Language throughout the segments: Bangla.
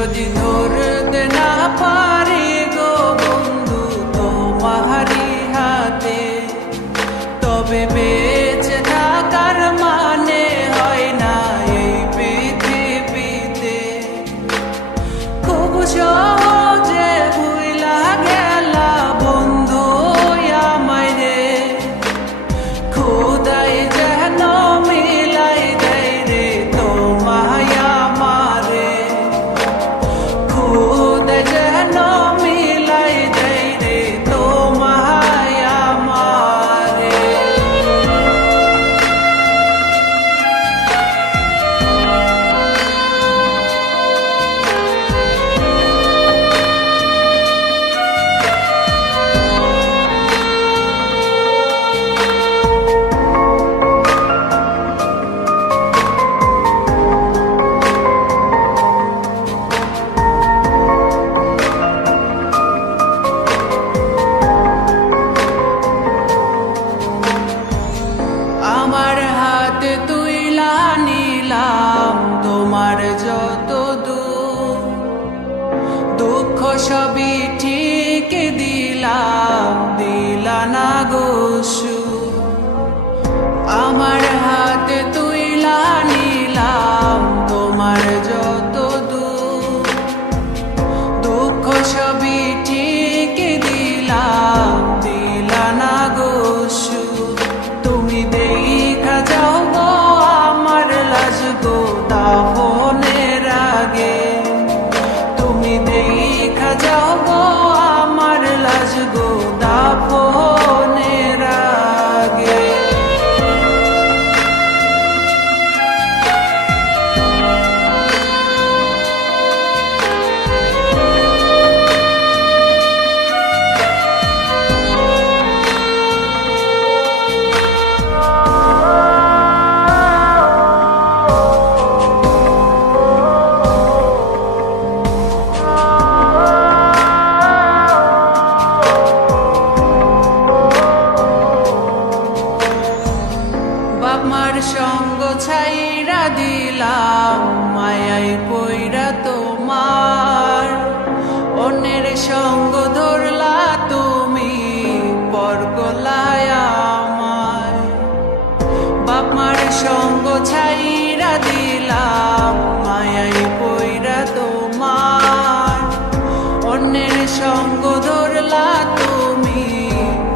যদি ধরতে না পারি গো বন্ধু তোমারি হাতে, তবে বেঁচে থাকার মানে হয় না এই পৃথিবীতে। খুব সহজে ভুইলা গেলা বন্ধু আমায় রে, খোদাই যেন মিলাই দেয় রে তোমায় আমারে, খোদাই যেন মিলাই দেয় রে তোমায় আমারে। আমার হাতে তুইলা নিলাম তোমার যত দুঃখ সবই ঠিক দিলাম, দিলা না গো সুখ। আমার হাতে তুইলা নিলাম তোমার যত দুঃখ সবই ঠিক দিলাম, দিলা না গো সুখ। তুমি দেখা যাও গো আমার লাজ গো দাফনের আগে, তুমি দেখা যাও গো আমার লাজ গো দাফনের আগে। বাপ মার সঙ্গ ছাইরা দিলাম, মায়াই পইরা তোমার, অন্যের সঙ্গ ধরলা তুমি পর গলায় আমায়। বাপ মার সঙ্গ ছাইরা দিলাম, মায়াই পইরা তোমার, অন্যের সঙ্গ ধরলা তুমি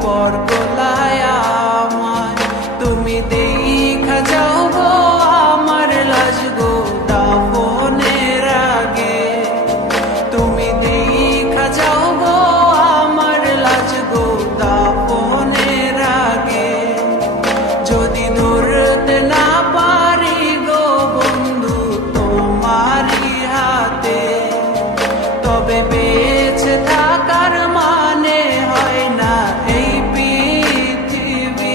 পর গলায় আমায়। তুমি দেখা যাও গো আমার লাজ গো দাফনের আগে, তুমি দেখা যাও গো আমার লাজ গো দাফনের আগে। যদি ধরতে না পারি গো বন্ধু তোমারি হাতে, তবে বেঁচে থাকার মানে হয় না এই পৃথিবীতে।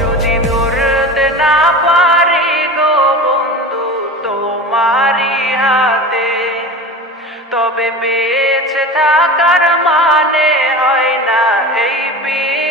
যদি ধরতে না পারি গো বন্ধু তোমারি হাতে, তবে বেঁচে থাকার মানে হয় না এই পৃথিবীতে।